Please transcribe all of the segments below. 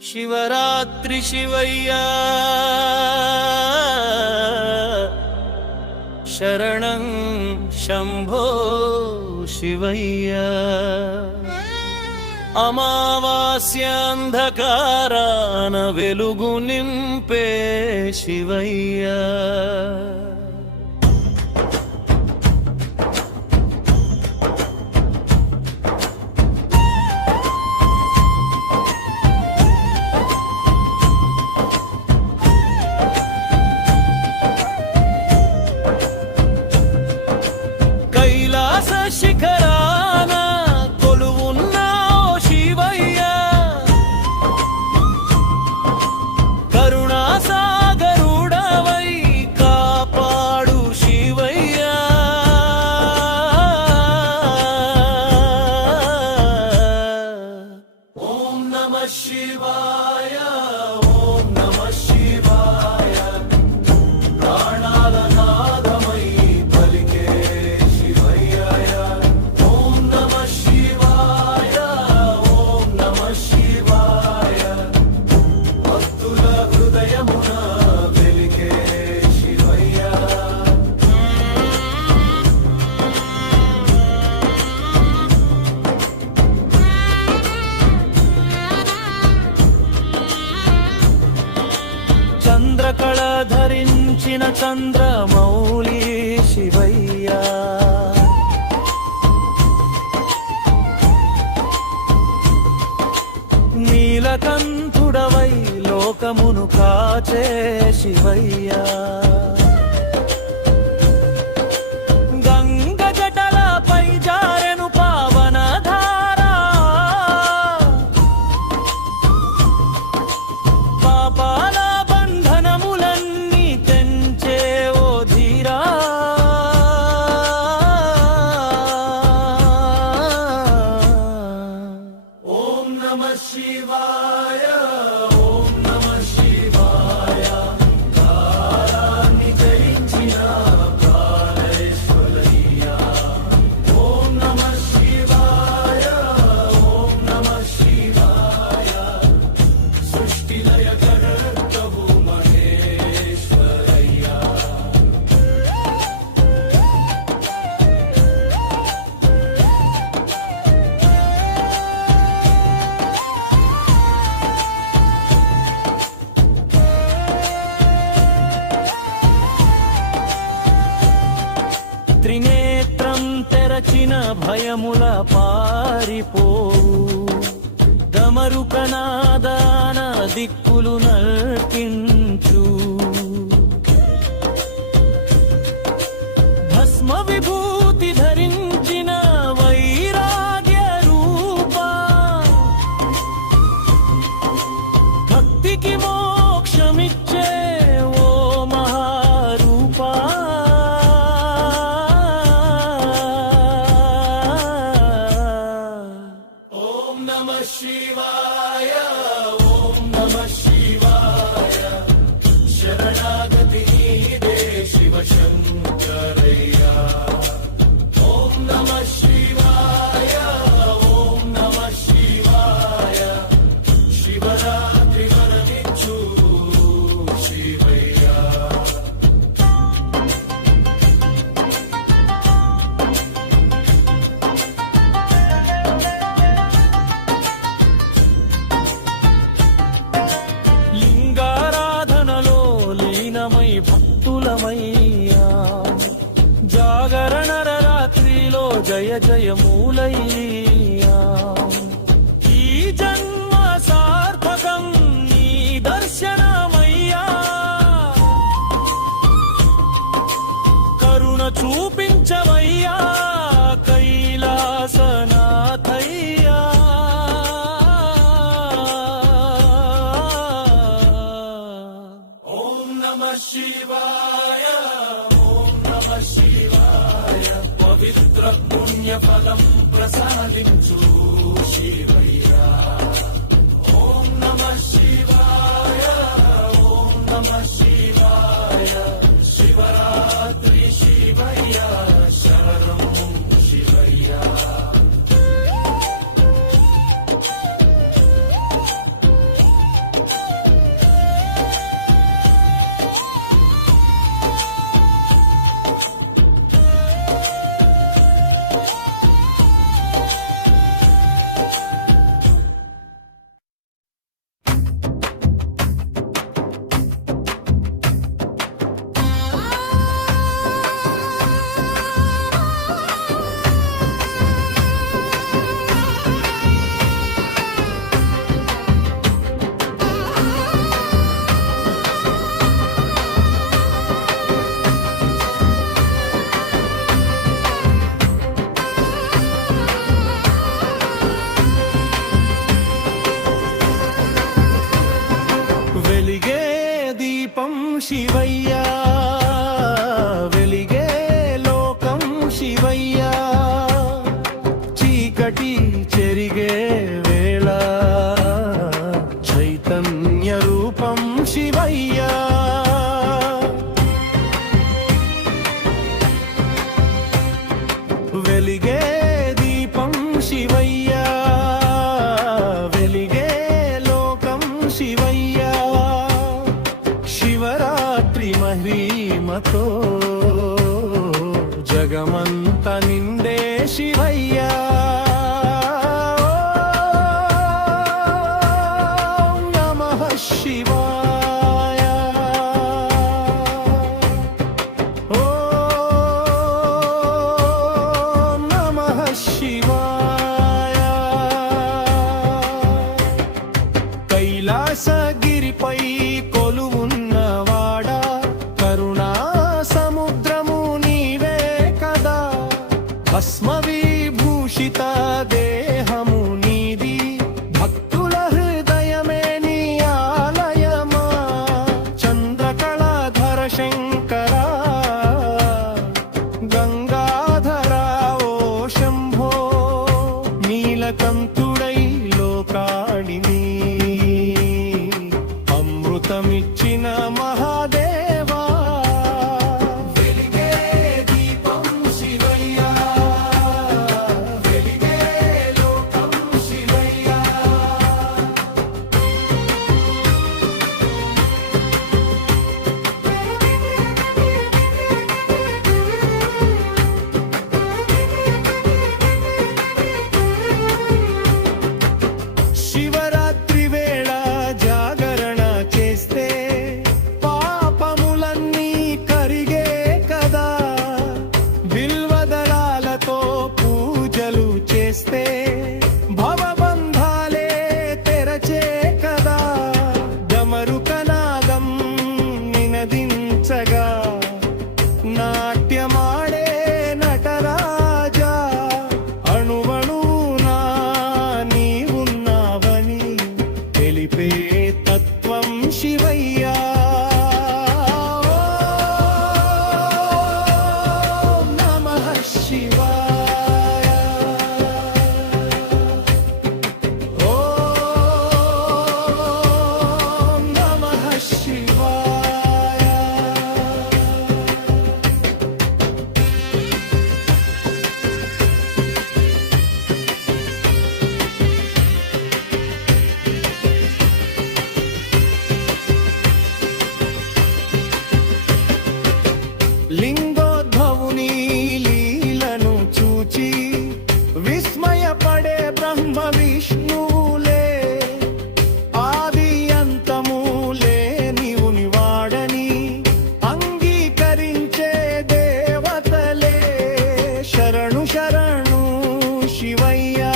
శివరాత్రి శివయ్య శరణం శంభో శివయ్య అమావాస్య అంధకారాన వెలుగు నింపే శివయ్య శిఖరాన కొలువున్నావు శివయ్య కరుణా సాగరుడవై కాపాడు శివయ్య ఓం నమః శివాయ ఓం నమః శివాయ ప్రాణాల నాదమై పలికే చంద్రకళ ధరించిన చంద్రమౌళి శివయ్య నీలకంఠుడవై లోకమును కాచే శివయ్య గంగ జటలపై జారెను పావనధారా పాపాల శివాయ ఓం నమః శివాయ కాలాన్ని జయించిన కాళేశ్వరయ్య ఓం నమః శివాయ ఓం నమః శివాయ సృష్టిలయ కర్తవు మహేశ్వరయ్య త్రినేత్రం తెరచిన భయముల పారిపోవు దమరుకనాదాన దిక్కులు నల్కించు భస్మ విభూతి ధరించిన వైరాగ్య రూపా భక్తికి మోక్షమిచ్చే ఓ మహారూపా శివాయ ఓం నమః శివాయ శరణాగతి నీదే శివ శంకరయ్య ఓం నమః శివాయ ఓం నమః శివాయ శివరాత్రి వరమిచ్చు శివయ్య భక్తులమయ్యా జాగరణ రాత్రిలో జయ జయమూలయ్యా ఈ జన్మ సార్థకం నీ దర్శనమయ్యా కరుణ చూపించవయ్యా కైలాసనాథయ్యా శివాయ ఓం నమః శివాయ పవిత్ర పుణ్య ఫలం ప్రసాద మహిమతో జగమంత నిండే శివయ్యా. ఓం నమః శివాయ. ఓం నమః శివాయ. కైలాసగిరిపై కొలువున్నవాడా, కరుణా సముద్రము నీవే కదా. భస్మ విభూషిత దేహము నీది, భక్తుల హృదయమే నీ ఆలయమా. చంద్రకళాధర శంకరా, గంగాధరా ఓ శంభో. నీలకంఠుడై లోకాడిని అమృతమిచ్చిన మహాదేవా. వెలిగే దీపం శివయ్యా, వెలిగే లోకం శివయ్యా. శివరాత్రి వేళ జాగరణ చేస్తే పాపములన్నీ కరిగే కదా. బిల్వదళాలతో పూజలు చేస్తే భవబంధాలే తెరచే కదా. డమరుకనాదం నినదించగా నాట్యమాడే నటరాజా. అణువణువునా నీవున్నావని తెలిపే తత్వం శివయ్యా. ఓం నమః శివాయ. ఓం నమః శివాయ. లింగోద్భవుని లీలను చూచి విస్మయపడే బ్రహ్మ విష్ణువులే. ఆది అంతములే నీవుని వాడని అంగీకరించే దేవతలే. శరణు శరణు శివయ్యా,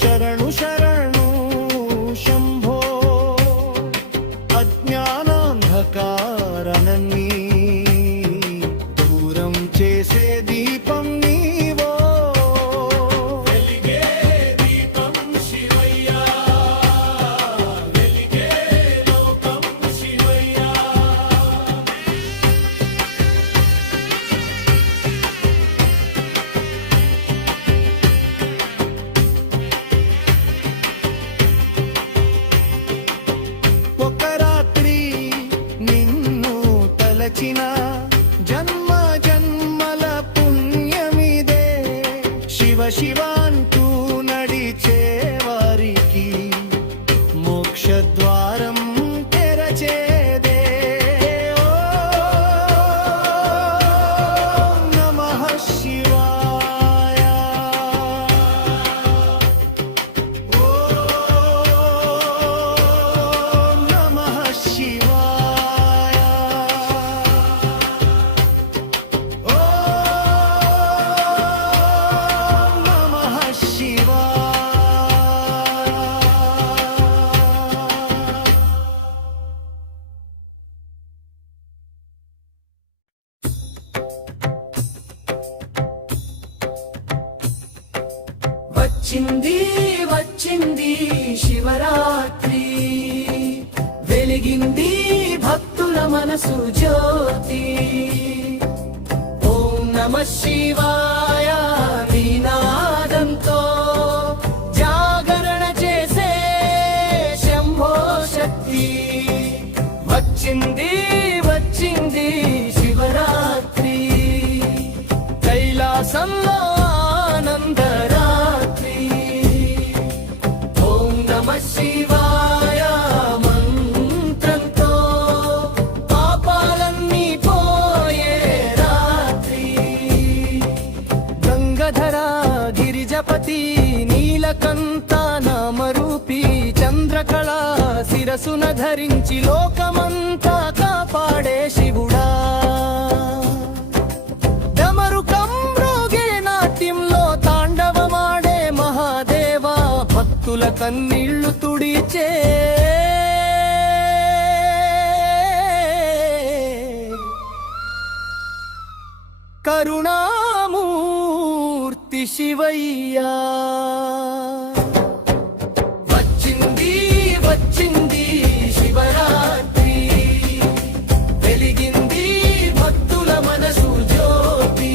శరణు శరణు శంభో. అజ్ఞానాంధకారణని దూరం చేసే దీపం నీవో. వెలిగే దీపం శివయ్యా, వెలిగే లోకం శివయ్యా. ఒక రాత్రి నిన్ను తలచిన జన్మ జన్మల పుణ్యమిదే. శివ శివాంటూ నడిచే వారికి మోక్షద్వారం తెరచేదే. ఓం నమః శివాయ. ఓం నమః శివాయ. ఓం నమః శివాయ. వచ్చింది వచ్చింది శివరాత్రి, వెలిగింది భక్తుల మనసు జ్యోతి. ఓం నమః శివాయ నినాదంతో జాగరణ చేసే శంభో శక్తి. వచ్చింది వచ్చింది శివరాత్రి, కైలాసంలో ఆనందరాత్రి. ఓం నమః శివాయ మంత్రంతో పాపాలన్నీ కళ శిరసున ధరించి లోకమంతా కాపాడే శివుడా. డమరుకం మ్రోగే నాట్యంలో తాండవమాడే మహాదేవా, భక్తుల కన్నీళ్లు తుడిచే కరుణామూర్తి శివయ్యా. వచ్చింది వచ్చింది శివరాత్రి, వెలిగింది భక్తుల మనసు జ్యోతి.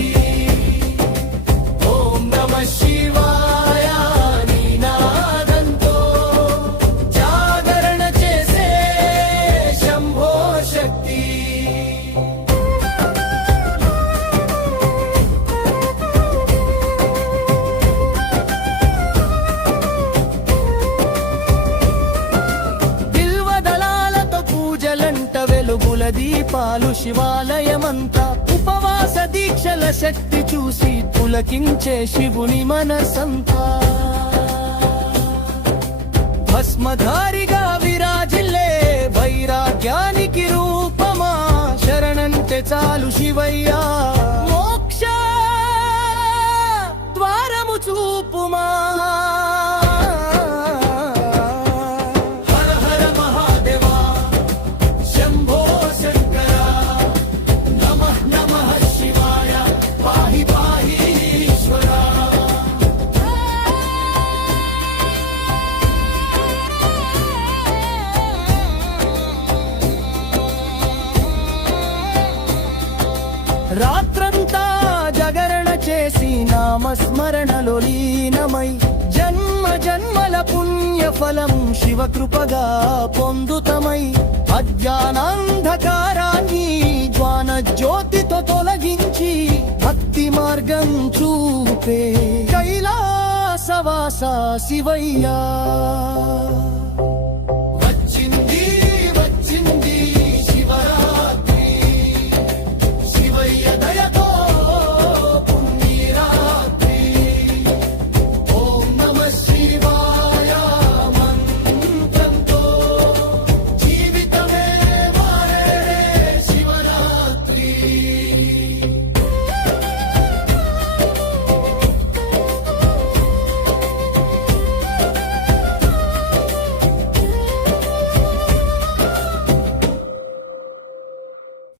ఓం నమః శివాయ నినాదంతో జాగరణ చేసే శంభో శక్తి. వెలుగుల దీపాలు శివాలయమంతా, ఉపవాస దీక్షల శక్తి చూసి పులకించే శివుని మనసంతా. భస్మధారిగా విరాజిల్లే వైరాగ్యానికి రూపమా, శరణంటే చాలు శివయ్యా, మోక్ష ద్వారము చూపుమా. రాత్రంతా జగరణ చేసి నామస్మరణలో లీనమై, జన్మ జన్మల పుణ్య ఫలం శివకృపగా పొందుతమై, అజ్ఞానాంధకారాన్ని జ్ఞాన జ్యోతితో తొలగించి భక్తి మార్గం చూపే కైలాసవాస శివయ్యా.